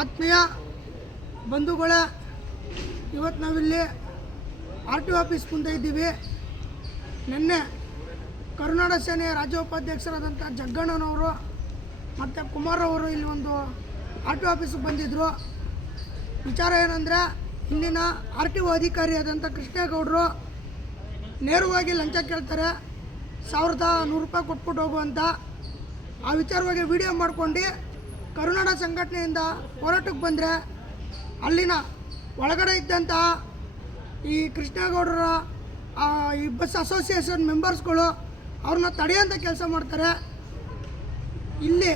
ಆತ್ಮೀಯ ಬಂಧುಗಳ ಇವತ್ತು ನಾವಿಲ್ಲಿ ಆರ್ ಟಿ ಆಫೀಸ್ ಮುಂದೆ ಇದ್ದೀವಿ. ನಿನ್ನೆ ಕರುನಾಡ ಸೇನೆಯ ರಾಜ್ಯ ಉಪಾಧ್ಯಕ್ಷರಾದಂಥ ಜಗ್ಗಣ್ಣನವರು ಮತ್ತು ಕುಮಾರ್ ಅವರು ಇಲ್ಲಿ ಒಂದು ಆರ್ ಟಿ ಆಫೀಸಿಗೆ ಬಂದಿದ್ದರು ವಿಚಾರ ಏನಂದರೆ ಇಲ್ಲಿನ ಆರ್ ಟಿ ಒ ಅಧಿಕಾರಿಯಾದಂಥ ಕೃಷ್ಣೇಗೌಡರು ನೇರವಾಗಿ ಲಂಚ ಕೇಳ್ತಾರೆ. ಸಾವಿರದ ನೂರು ರೂಪಾಯಿ ಕೊಟ್ಬಿಟ್ಟು ಹೋಗುವಂತ ಆ ವಿಚಾರವಾಗಿ ವಿಡಿಯೋ ಮಾಡ್ಕೊಂಡು ಕರುನಾಡ ಸಂಘಟನೆಯಿಂದ ಹೋರಾಟಕ್ಕೆ ಬಂದರೆ ಅಲ್ಲಿನ ಒಳಗಡೆ ಇದ್ದಂತಹ ಈ ಕೃಷ್ಣೇಗೌಡರ ಈ ಬಸ್ ಅಸೋಸಿಯೇಷನ್ ಮೆಂಬರ್ಸ್ಗಳು ಅವ್ರನ್ನ ತಡೆಯೋಂಥ ಕೆಲಸ ಮಾಡ್ತಾರೆ. ಇಲ್ಲಿ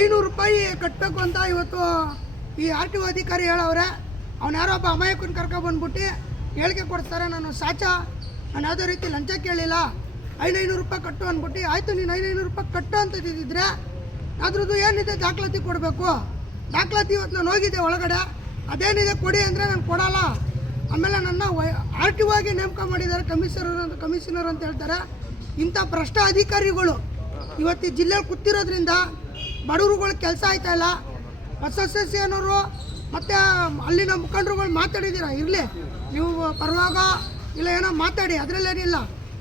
ಐನೂರು ರೂಪಾಯಿ ಕಟ್ಟಬೇಕು ಅಂತ ಇವತ್ತು ಈ ಆರ್ ಟಿ ಒ ಅಧಿಕಾರಿ ಹೇಳವ್ರೆ. ಅವ್ನು ಯಾರೋ ಅಮಾಯಕನ ಕರ್ಕೊಬಂದ್ಬಿಟ್ಟು ಹೇಳಿಕೆ ಕೊಡ್ತಾರೆ ನಾನು ಸಾಚ, ನಾನು ಯಾವುದೇ ರೀತಿ ಲಂಚ ಕೇಳಿಲ್ಲ. ಐನೈನೂರು ರೂಪಾಯಿ ಕಟ್ಟು ಅಂದ್ಬಿಟ್ಟು, ಆಯಿತು ನೀನು ಐನೈನೂರು ರೂಪಾಯಿ ಕಟ್ಟು ಅಂತ ಇದ್ದಿದ್ರೆ ಅದ್ರದ್ದು ಏನಿದೆ ದಾಖಲಾತಿ ಕೊಡಬೇಕು? ದಾಖಲಾತಿ ಇವತ್ತು ನಾನು ಹೋಗಿದ್ದೆ ಒಳಗಡೆ. ಅದೇನಿದೆ ಕೊಡಿ ಅಂದರೆ ನಾನು ಕೊಡಲ್ಲ. ಆಮೇಲೆ ನನ್ನ ಆರ್ ಟಿ ಒಗೆ ನೇಮಕ ಮಾಡಿದ್ದಾರೆ ಕಮಿಷನರ್ ಕಮಿಷನರ್ ಅಂತ ಹೇಳ್ತಾರೆ. ಇಂಥ ಭ್ರಷ್ಟ ಅಧಿಕಾರಿಗಳು ಇವತ್ತು ಜಿಲ್ಲೆಯಲ್ಲಿ ಕೂತಿರೋದ್ರಿಂದ ಬಡವರುಗಳು ಕೆಲಸ ಆಯ್ತಾ ಇಲ್ಲ? ಎಸ್ ಎಸ್ ಎಸ್ ಏನವರು ಮತ್ತು ಅಲ್ಲಿನ ಮುಖಂಡರುಗಳು ಮಾತಾಡಿದ್ದೀರಾ? ಇರಲಿ. ನೀವು ಪರವಾಗ ಇಲ್ಲ ಏನೋ ಮಾತಾಡಿ, ಅದರಲ್ಲೇನಿಲ್ಲ.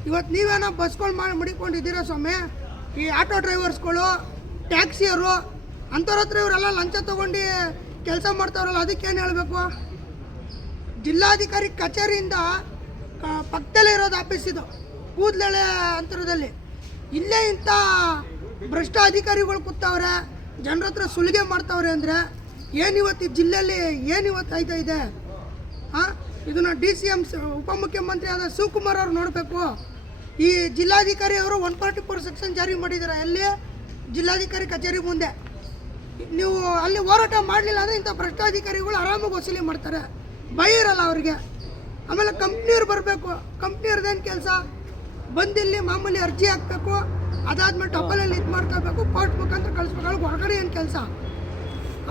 ಇವತ್ತು ನೀವೇನೋ ಬಸ್ಗಳು ಮಾಡಿ ಮಡಿಕೊಂಡಿದ್ದೀರಾ ಸ್ವಾಮಿ? ಈ ಆಟೋ ಡ್ರೈವರ್ಸ್ಗಳು ಟ್ಯಾಕ್ಸಿಯವರು ಅಂಥವ್ರ ಹತ್ರ ಇವರೆಲ್ಲ ಲಂಚ ತೊಗೊಂಡು ಕೆಲಸ ಮಾಡ್ತಾವ್ರಲ್ಲ, ಅದಕ್ಕೇನು ಹೇಳಬೇಕು? ಜಿಲ್ಲಾಧಿಕಾರಿ ಕಚೇರಿಯಿಂದ ಪಕ್ಕದಲ್ಲೇ ಇರೋದು ಆಫೀಸ್ ಇದು, ಕೂದಲೆಳೆ ಅಂತರದಲ್ಲಿ. ಇಲ್ಲೇ ಇಂಥ ಭ್ರಷ್ಟ ಅಧಿಕಾರಿಗಳು ಕೂತವ್ರೆ, ಜನರ ಹತ್ರ ಸುಲಿಗೆ ಮಾಡ್ತಾವ್ರೆ ಅಂದರೆ ಏನಿವತ್ತು ಜಿಲ್ಲೆಯಲ್ಲಿ ಏನಿವತ್ತು ಆಯ್ತಾ ಇದೆ? ಹಾಂ ಇದನ್ನು ಡಿ ಸಿ ಎಂ ಉಪಮುಖ್ಯಮಂತ್ರಿ ಆದ ಶಿವಕುಮಾರ್ ಅವರು ನೋಡಬೇಕು. ಈ ಜಿಲ್ಲಾಧಿಕಾರಿ ಅವರು ಒನ್ ಫಾರ್ಟಿ ಫೋರ್ ಸೆಕ್ಷನ್ ಜಾರಿ ಮಾಡಿದ್ದಾರೆ ಎಲ್ಲಿ? ಜಿಲ್ಲಾಧಿಕಾರಿ ಕಚೇರಿ ಮುಂದೆ. ನೀವು ಅಲ್ಲಿ ಹೋರಾಟ ಮಾಡಲಿಲ್ಲ ಅಂದರೆ ಇಂಥ ಭ್ರಷ್ಟಾಧಿಕಾರಿಗಳು ಆರಾಮಾಗಿ ವಸೂಲಿ ಮಾಡ್ತಾರೆ. ಭಯ ಇರಲ್ಲ ಅವ್ರಿಗೆ. ಆಮೇಲೆ ಕಂಪ್ನಿಯವ್ರು ಬರಬೇಕು. ಕಂಪ್ನಿಯವ್ರದ್ದೇನು ಕೆಲಸ? ಬಂದಿಲ್ಲಿ ಮಾಮೂಲಿ ಅರ್ಜಿ ಹಾಕಬೇಕು. ಅದಾದ್ಮೇಲೆ ಟಪಲಲ್ಲಿ ಇದು ಮಾಡ್ಕೋಬೇಕು. ಕೋರ್ಟ್ ಮುಖಾಂತರ ಕಳಿಸ್ಬೇಕು. ಅವ್ರಿಗೆ ಹೊರಗಡೆ ಏನು ಕೆಲಸ?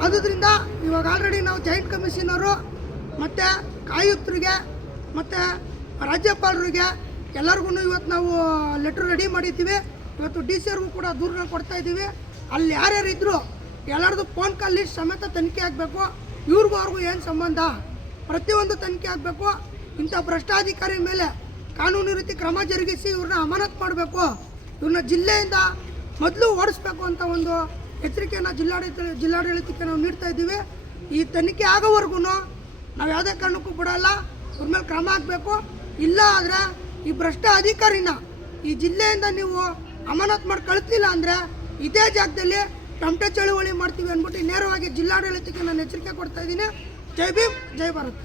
ಆದುದರಿಂದ ಇವಾಗ ಆಲ್ರೆಡಿ ನಾವು ಜಾಯಿಂಟ್ ಕಮಿಷನರು ಮತ್ತು ಆಯುಕ್ತರಿಗೆ, ಮತ್ತು ರಾಜ್ಯಪಾಲರಿಗೆ ಎಲ್ಲರಿಗೂ ಇವತ್ತು ನಾವು ಲೆಟ್ರ್ ರೆಡಿ ಮಾಡಿದ್ದೀವಿ. ಇವತ್ತು ಡಿ ಸಿ ಅವ್ರಿಗೂ ಕೂಡ ದೂರನ್ನ ಕೊಡ್ತಾ ಇದ್ದೀವಿ. ಅಲ್ಲಿ ಯಾರ್ಯಾರು ಇದ್ದರು ಎಲ್ಲರದು ಫೋನ್ ಕಾಲ್ ಲಿಸ್ಟ್ ಸಮೇತ ತನಿಖೆ ಆಗಬೇಕು. ಇವ್ರಿಗೂ ಅವ್ರಿಗೂ ಏನು ಸಂಬಂಧ? ಪ್ರತಿಯೊಂದು ತನಿಖೆ ಆಗಬೇಕು. ಇಂಥ ಭ್ರಷ್ಟಾಧಿಕಾರಿ ಮೇಲೆ ಕಾನೂನು ರೀತಿ ಕ್ರಮ ಜರುಗಿಸಿ ಇವ್ರನ್ನ ಅಮಾನತ್ ಮಾಡಬೇಕು. ಇವ್ರನ್ನ ಜಿಲ್ಲೆಯಿಂದ ಮೊದಲು ಓಡಿಸ್ಬೇಕು ಅಂತ ಒಂದು ಎಚ್ಚರಿಕೆಯನ್ನು ಜಿಲ್ಲಾಡಳಿತ, ಜಿಲ್ಲಾಡಳಿತಕ್ಕೆ ನಾವು ನೀಡ್ತಾ ಇದ್ದೀವಿ. ಈ ತನಿಖೆ ಆಗೋವರೆಗೂ ನಾವು ಯಾವುದೇ ಕಾರಣಕ್ಕೂ ಬಿಡಲ್ಲ. ಇವ್ರ ಮೇಲೆ ಕ್ರಮ ಆಗಬೇಕು ಇಲ್ಲ ಆದರೆ ಈ ಭ್ರಷ್ಟ ಅಧಿಕಾರಿನ ಈ ಜಿಲ್ಲೆಯಿಂದ ನೀವು ಅಮಾನತ್ ಮಾಡಿ ಕಳಿಸ್ಲಿಲ್ಲ ಅಂದರೆ ಇದೇ ಜಾಗದಲ್ಲಿ ಟಮಟೆ ಚಳುವಳಿ ಮಾಡ್ತೀವಿ ಅಂದ್ಬಿಟ್ಟು ನೇರವಾಗಿ ಜಿಲ್ಲಾಡಳಿತಕ್ಕೆ ನಾನು ಎಚ್ಚರಿಕೆ ಕೊಡ್ತಾ ಇದ್ದೀನಿ. ಜೈ ಭೀಮ್, ಜೈ ಭಾರತ್.